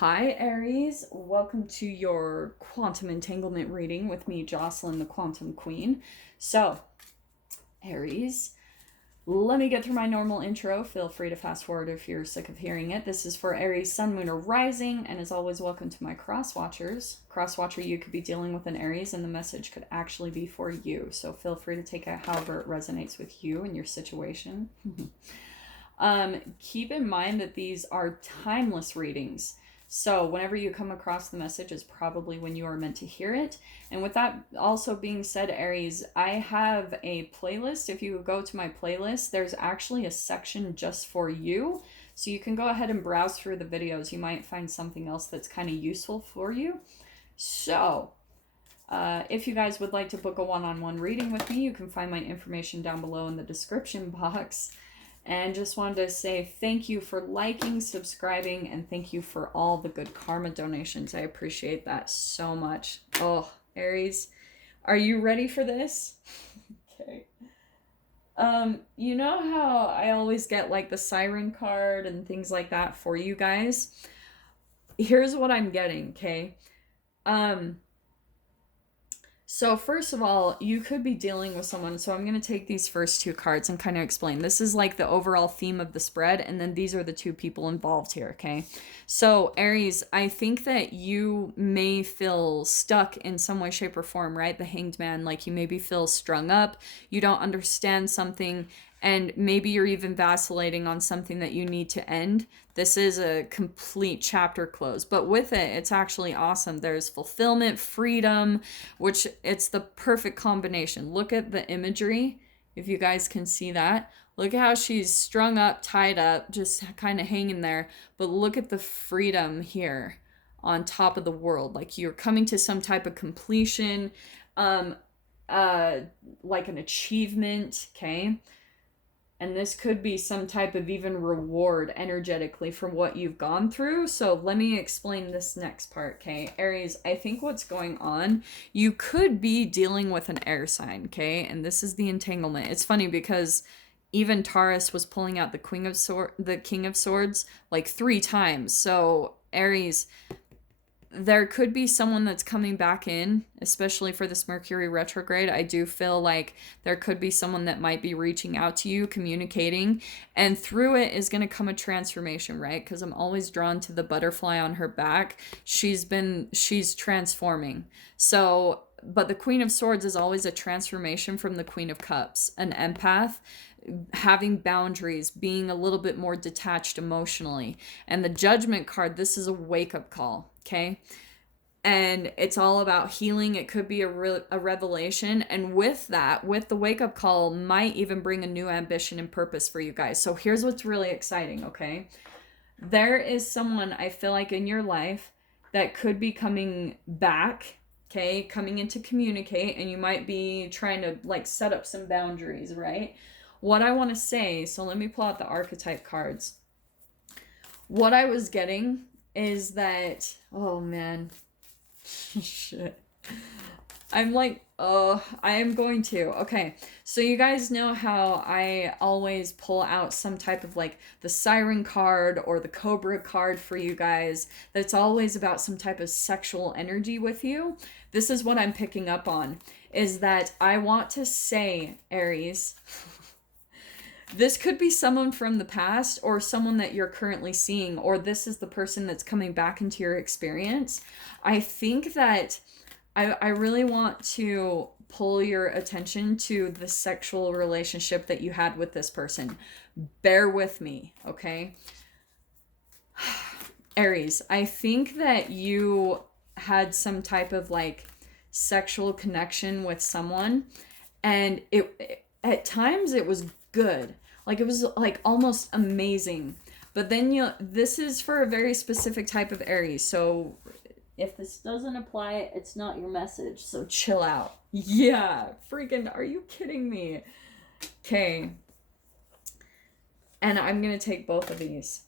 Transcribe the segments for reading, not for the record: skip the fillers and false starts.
Hi, Aries. Welcome to your quantum entanglement reading with me, Jocelyn, the Quantum Queen. So, Aries, let me get through my normal intro. Feel free to fast forward if you're sick of hearing it. This is for Aries, Sun, Moon, or Rising, and as always, welcome to my cross watchers. Cross watcher, you could be dealing with an Aries, and the message could actually be for you. So feel free to take it however it resonates with you and your situation. Keep in mind that these are timeless readings. So whenever you come across the message is probably when you are meant to hear it. And with that also being said, Aries, I have a playlist. If you go to my playlist, there's actually a section just for you. So you can go ahead and browse through the videos. You might find something else that's kind of useful for you. So if you guys would like to book a one-on-one reading with me, you can find my information down below in the description box. And just wanted to say thank you for liking, subscribing, and thank you for all the good karma donations. I appreciate that so much. Oh, Aries, are you ready for this? Okay. You know how I always get like the siren card and things like that for you guys? Here's what I'm getting, okay? So first of all, you could be dealing with someone. So I'm going to take these first two cards and kind of explain. This is like the overall theme of the spread. And then these are the two people involved here. Okay. So Aries, I think that you may feel stuck in some way, shape, or form, right? The Hanged Man, like you maybe feel strung up. You don't understand something. And maybe you're even vacillating on something that you need to end. This is a complete chapter close, but with it, it's actually awesome. There's fulfillment, freedom, which it's the perfect combination. Look at the imagery, if you guys can see that. Look at how she's strung up, tied up, just kind of hanging there. But look at the freedom here on top of the world. Like you're coming to some type of completion, like an achievement, okay? And this could be some type of even reward energetically for what you've gone through. So let me explain this next part, okay? Aries, I think what's going on, you could be dealing with an air sign, okay? And this is the entanglement. It's funny because even Taurus was pulling out the King of Swords like 3 times. So Aries, there could be someone that's coming back in, especially for this Mercury retrograde. I do feel like there could be someone that might be reaching out to you, communicating, and through it is going to come a transformation, right? Because I'm always drawn to the butterfly on her back. She's transforming. So, but the Queen of Swords is always a transformation from the Queen of Cups, an empath, having boundaries, being a little bit more detached emotionally. And the Judgment card, this is a wake-up call, okay? And it's all about healing. It could be a revelation. And with that, with the wake-up call, might even bring a new ambition and purpose for you guys. So here's what's really exciting, okay? There is someone I feel like in your life that could be coming back, okay? Coming in to communicate, and you might be trying to like set up some boundaries, right? What I want to say, so let me pull out the archetype cards. What I was getting is that, oh man, shit. I'm like, oh, I am going to. Okay, so you guys know how I always pull out some type of like the Siren card or the Cobra card for you guys. That's always about some type of sexual energy with you. This is what I'm picking up on, is that I want to say, Aries, this could be someone from the past or someone that you're currently seeing, or this is the person that's coming back into your experience. I think that I really want to pull your attention to the sexual relationship that you had with this person. Bear with me, okay? Aries, I think that you had some type of like sexual connection with someone, and at times it was good. Like it was like almost amazing. But then this is for a very specific type of Aries. So if this doesn't apply, it's not your message. So chill out. Yeah, freaking, are you kidding me? Okay. And I'm going to take both of these.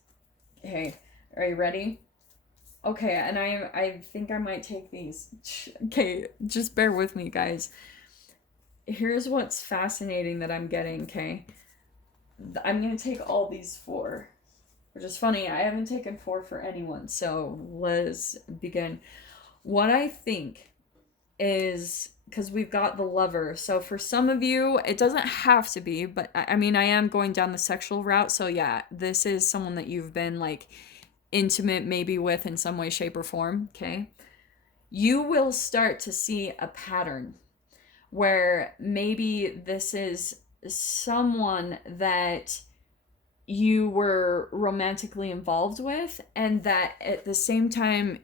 Okay. Are you ready? Okay, and I think I might take these. Okay, just bear with me, guys. Here's what's fascinating that I'm getting, okay? I'm going to take all these 4. which is funny. I haven't taken 4 for anyone, so let's begin. What I think is, because we've got the Lover, so for some of you, it doesn't have to be, but I mean, I am going down the sexual route, so yeah, this is someone that you've been like intimate maybe with in some way, shape, or form, okay? You will start to see a pattern where maybe this is someone that you were romantically involved with, and that at the same time,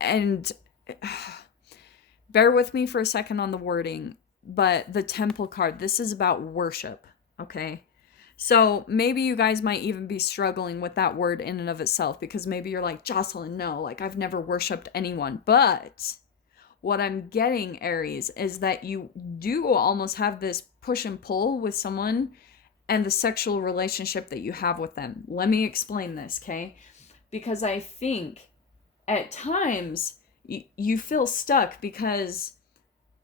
and bear with me for a second on the wording, but the Temple card, this is about worship, okay? So maybe you guys might even be struggling with that word in and of itself, because maybe you're like, Jocelyn, no, like I've never worshipped anyone. But what I'm getting, Aries, is that you do almost have this push and pull with someone and the sexual relationship that you have with them. Let me explain this, okay? Because I think at times you feel stuck, because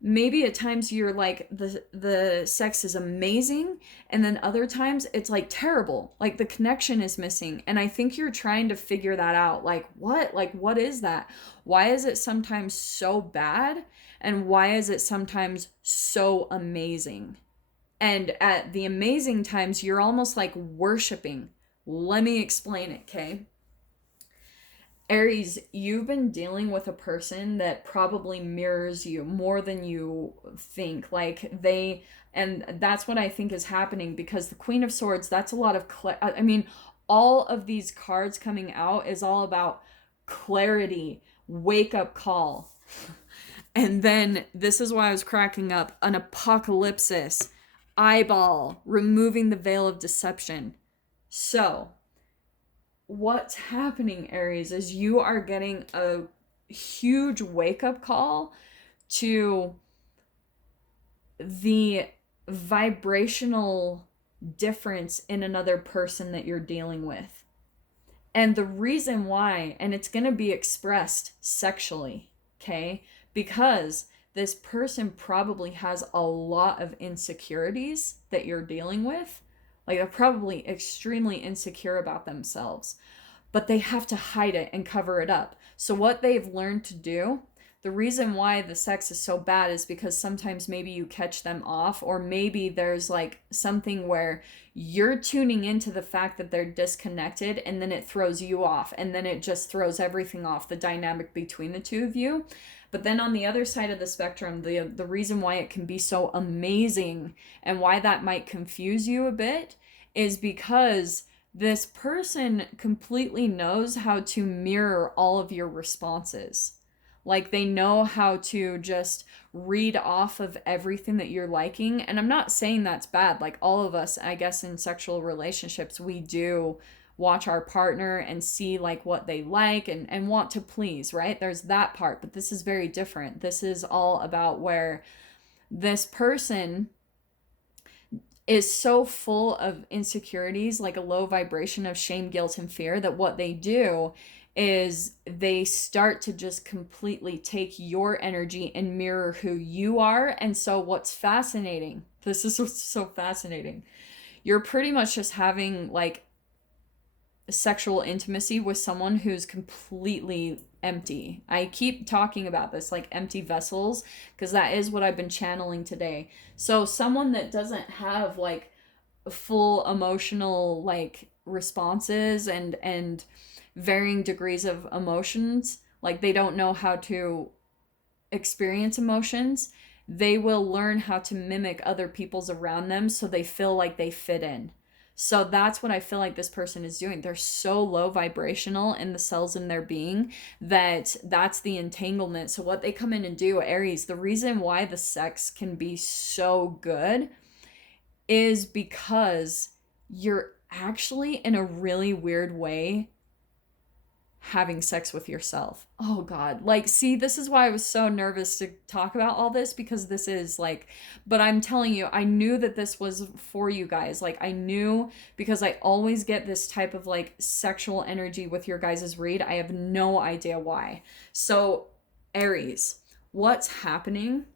maybe at times you're like the sex is amazing, and then other times it's like terrible, like the connection is missing, and I think you're trying to figure that out. Like what is that? Why is it sometimes so bad, and why is it sometimes so amazing? And at the amazing times you're almost like worshiping. Let me explain it, okay? Aries, you've been dealing with a person that probably mirrors you more than you think. And that's what I think is happening, because the Queen of Swords, that's a lot of, I mean, all of these cards coming out is all about clarity, wake up call. And then this is why I was cracking up, an apocalypsis, eyeball, removing the veil of deception. So, what's happening, Aries, is you are getting a huge wake-up call to the vibrational difference in another person that you're dealing with. And the reason why, and it's going to be expressed sexually, okay? Because this person probably has a lot of insecurities that you're dealing with. Like, they're probably extremely insecure about themselves, but they have to hide it and cover it up. So what they've learned to do, the reason why the sex is so bad is because sometimes maybe you catch them off, or maybe there's like something where you're tuning into the fact that they're disconnected, and then it throws you off, and then it just throws everything off, the dynamic between the two of you. But then on the other side of the spectrum, the reason why it can be so amazing and why that might confuse you a bit is because this person completely knows how to mirror all of your responses. Like, they know how to just read off of everything that you're liking. And I'm not saying that's bad. Like, all of us, I guess, in sexual relationships, we do watch our partner and see like what they like and want to please, right? There's that part, but this is very different. This is all about where this person is so full of insecurities, like a low vibration of shame, guilt, and fear, that what they do is they start to just completely take your energy and mirror who you are. And so what's fascinating, this is what's so fascinating, you're pretty much just having like sexual intimacy with someone who's completely empty. I keep talking about this, like empty vessels, because that is what I've been channeling today. So someone that doesn't have like full emotional like responses and varying degrees of emotions, like they don't know how to experience emotions, they will learn how to mimic other people's around them so they feel like they fit in. So that's what I feel like this person is doing. They're so low vibrational in the cells in their being that that's the entanglement. So what they come in and do, Aries, the reason why the sex can be so good is because you're actually, in a really weird way, having sex with yourself. Oh God. Like, see, this is why I was so nervous to talk about all this, because this is like, but I'm telling you, I knew that this was for you guys. Like, I knew, because I always get this type of like sexual energy with your guys' read. I have no idea why. So Aries, what's happening?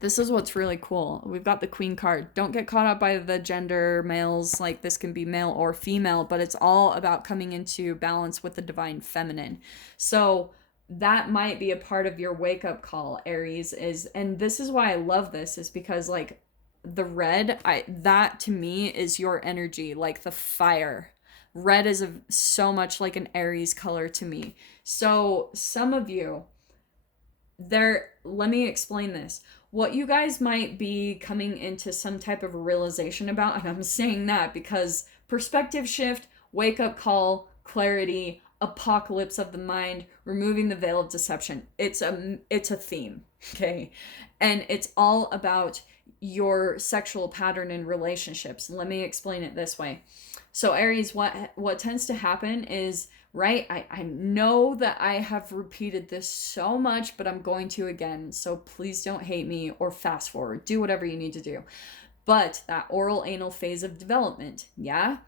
This is what's really cool. We've got the Queen card. Don't get caught up by the gender males, like this can be male or female, but it's all about coming into balance with the divine feminine. So that might be a part of your wake up call, Aries, is, and this is why I love this, is because like the red, that to me is your energy, like the fire. Red is so much like an Aries color to me. So some of you, let me explain this. What you guys might be coming into some type of realization about, and I'm saying that because perspective shift, wake up call, clarity, apocalypse of the mind, removing the veil of deception. It's a theme, okay? And it's all about your sexual pattern in relationships. Let me explain it this way. So Aries, what tends to happen is, right, I know that I have repeated this so much, but I'm going to again, so please don't hate me or fast forward, do whatever you need to do. But that oral anal phase of development, yeah,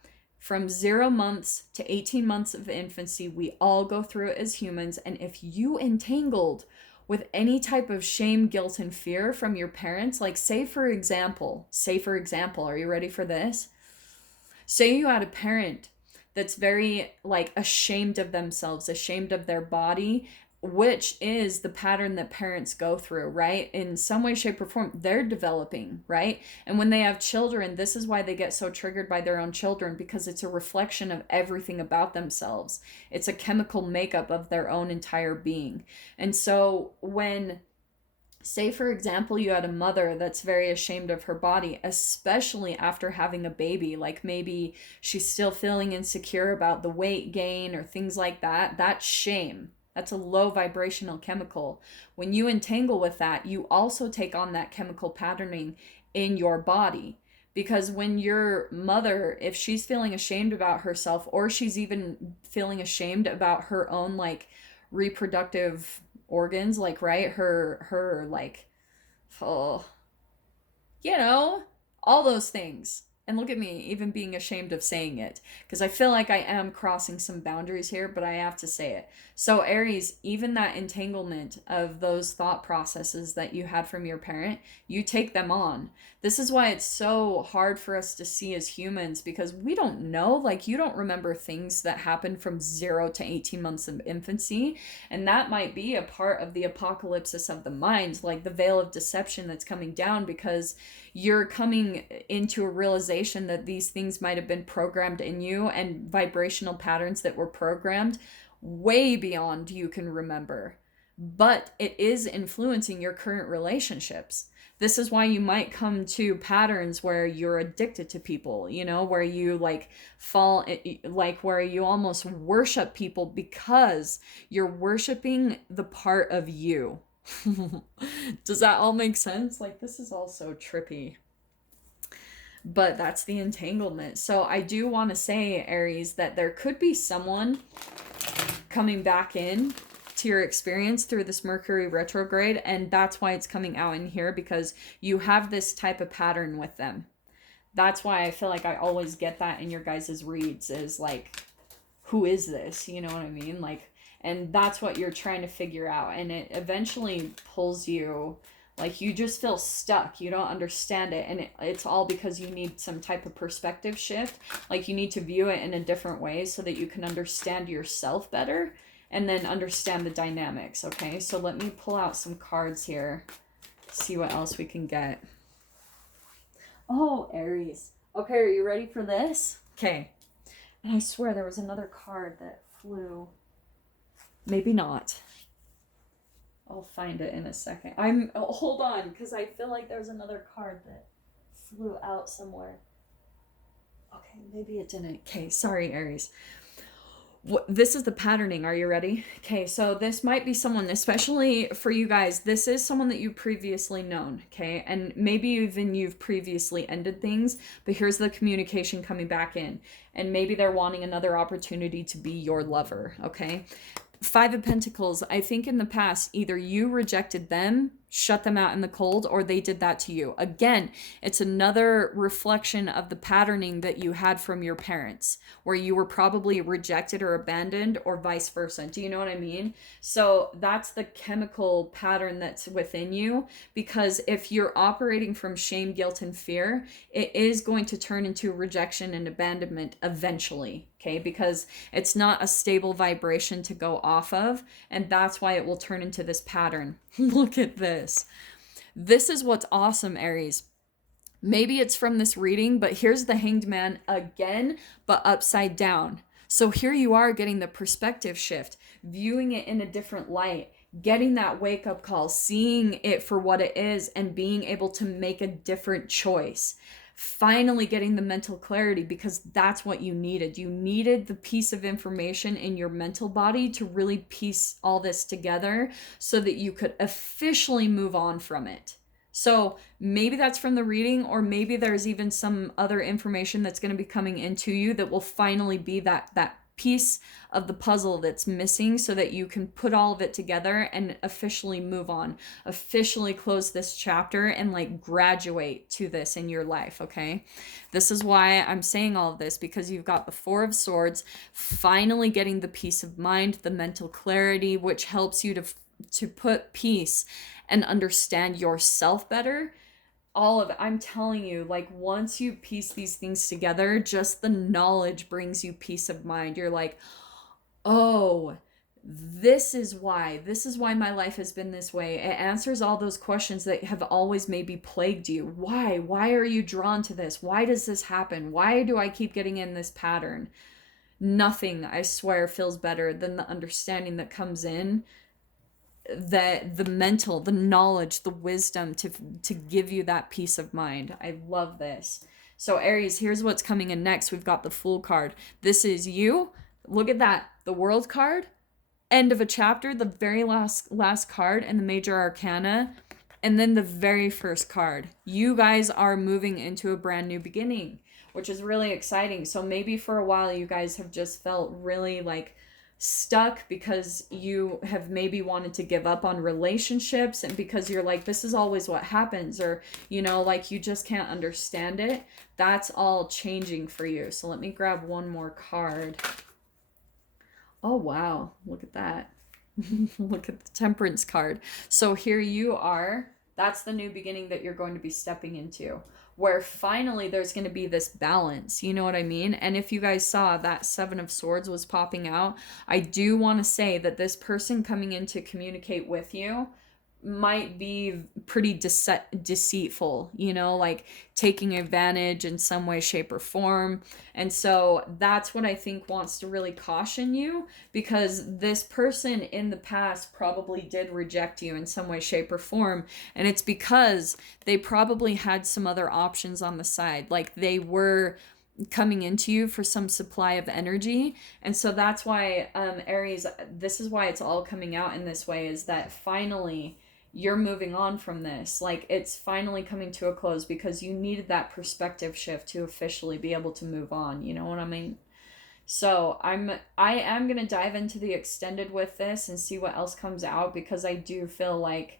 from 0 months to 18 months of infancy, we all go through it as humans. And if you entangled with any type of shame, guilt, and fear from your parents, like say for example, are you ready for this? Say you had a parent that's very like ashamed of themselves, ashamed of their body, which is the pattern that parents go through, right? In some way, shape, or form, they're developing, right? And when they have children, this is why they get so triggered by their own children, because it's a reflection of everything about themselves. It's a chemical makeup of their own entire being. And so when, say for example, you had a mother that's very ashamed of her body, especially after having a baby, like maybe she's still feeling insecure about the weight gain or things like that, that's shame. That's a low vibrational chemical. When you entangle with that, you also take on that chemical patterning in your body. Because when your mother, if she's feeling ashamed about herself, or she's even feeling ashamed about her own like reproductive organs, like, right, her like, oh, you know, all those things. And look at me even being ashamed of saying it, because I feel like I am crossing some boundaries here, but I have to say it. So Aries, even that entanglement of those thought processes that you had from your parent, you take them on. This is why it's so hard for us to see as humans, because we don't know, like you don't remember things that happened from 0 to 18 months of infancy. And that might be a part of the apocalypse of the mind, like the veil of deception that's coming down, because you're coming into a realization that these things might have been programmed in you, and vibrational patterns that were programmed way beyond you can remember. But it is influencing your current relationships. This is why you might come to patterns where you're addicted to people, you know, where you like fall, like where you almost worship people because you're worshiping the part of you. Does that all make sense? Like, this is all so trippy. But that's the entanglement. So I do want to say, Aries, that there could be someone coming back in to your experience through this Mercury retrograde, and that's why it's coming out in here, because you have this type of pattern with them. That's why I feel like I always get that in your guys' reads, is like, who is this? You know what I mean? Like, and that's what you're trying to figure out, and it eventually pulls you, like you just feel stuck, you don't understand it, and it's all because you need some type of perspective shift. Like you need to view it in a different way so that you can understand yourself better and then understand the dynamics. Okay, so let me pull out some cards here, see what else we can get. Oh, Aries. Okay, are you ready for this? Okay. And I swear there was another card that flew. Maybe not. I'll find it in a second. Hold on, because I feel like there's another card that flew out somewhere. Okay, maybe it didn't. Okay, sorry, Aries. This is the patterning. Are you ready? Okay, so this might be someone, especially for you guys, this is someone that you've previously known, okay? And maybe even you've previously ended things, but here's the communication coming back in. And maybe they're wanting another opportunity to be your lover, okay? 5 of Pentacles, I think in the past, either you rejected them shut them out in the cold, or they did that to you. Again, it's another reflection of the patterning that you had from your parents, where you were probably rejected or abandoned, or vice versa. Do you know what I mean? So that's the chemical pattern that's within you, because if you're operating from shame, guilt, and fear, it is going to turn into rejection and abandonment eventually. Okay, because it's not a stable vibration to go off of, and that's why it will turn into this pattern. Look at this. This is what's awesome, Aries. Maybe it's from this reading, but here's the Hanged Man again, but upside down. So here you are getting the perspective shift, viewing it in a different light, getting that wake up call, seeing it for what it is, and being able to make a different choice. Finally getting the mental clarity, because that's what you needed. You needed the piece of information in your mental body to really piece all this together so that you could officially move on from it. So maybe that's from the reading, or maybe there's even some other information that's going to be coming into you that will finally be that piece of the puzzle that's missing, so that you can put all of it together and officially move on, officially close this chapter, and like graduate to this in your life. Okay, this is why I'm saying all of this, because you've got the Four of Swords, finally getting the peace of mind, the mental clarity, which helps you to put peace and understand yourself better. All of it, I'm telling you, like once you piece these things together, just the knowledge brings you peace of mind. You're like, oh, this is why my life has been this way. It answers all those questions that have always maybe plagued you. Why are you drawn to this? Why does this happen? Why do I keep getting in this pattern? Nothing, I swear, feels better than the understanding that comes in, that the mental, the knowledge, the wisdom to give you that peace of mind. I love this. So Aries, here's what's coming in next. We've got the Fool card. This is you. Look at that. The World card, end of a chapter, the very last card, and the Major Arcana, and then the very first card. You guys are moving into a brand new beginning, which is really exciting. So maybe for a while you guys have just felt really like stuck, because you have maybe wanted to give up on relationships, and because you're like, this is always what happens, or you know, like you just can't understand it. That's all changing for you. So let me grab one more card. Oh wow, look at that. Look at the Temperance card. So here you are. That's the new beginning that you're going to be stepping into, where finally there's going to be this balance. You know what I mean? And if you guys saw that Seven of Swords was popping out, I do want to say that this person coming in to communicate with you might be pretty deceitful, you know, like taking advantage in some way, shape, or form. And so that's what I think wants to really caution you, because this person in the past probably did reject you in some way, shape, or form. And it's because they probably had some other options on the side. Like they were coming into you for some supply of energy. And so that's why, Aries, this is why it's all coming out in this way, is that finally you're moving on from this. Like it's finally coming to a close, because you needed that perspective shift to officially be able to move on. You know what I mean? So I am going to dive into the extended with this and see what else comes out, because I do feel like,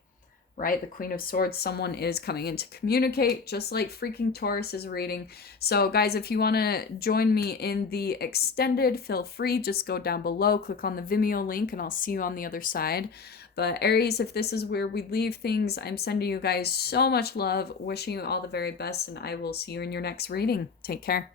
right, the Queen of Swords, someone is coming in to communicate, just like freaking Taurus is reading. So guys, if you want to join me in the extended, feel free, just go down below, click on the Vimeo link, and I'll see you on the other side. But Aries, if this is where we leave things, I'm sending you guys so much love, wishing you all the very best, and I will see you in your next reading. Take care.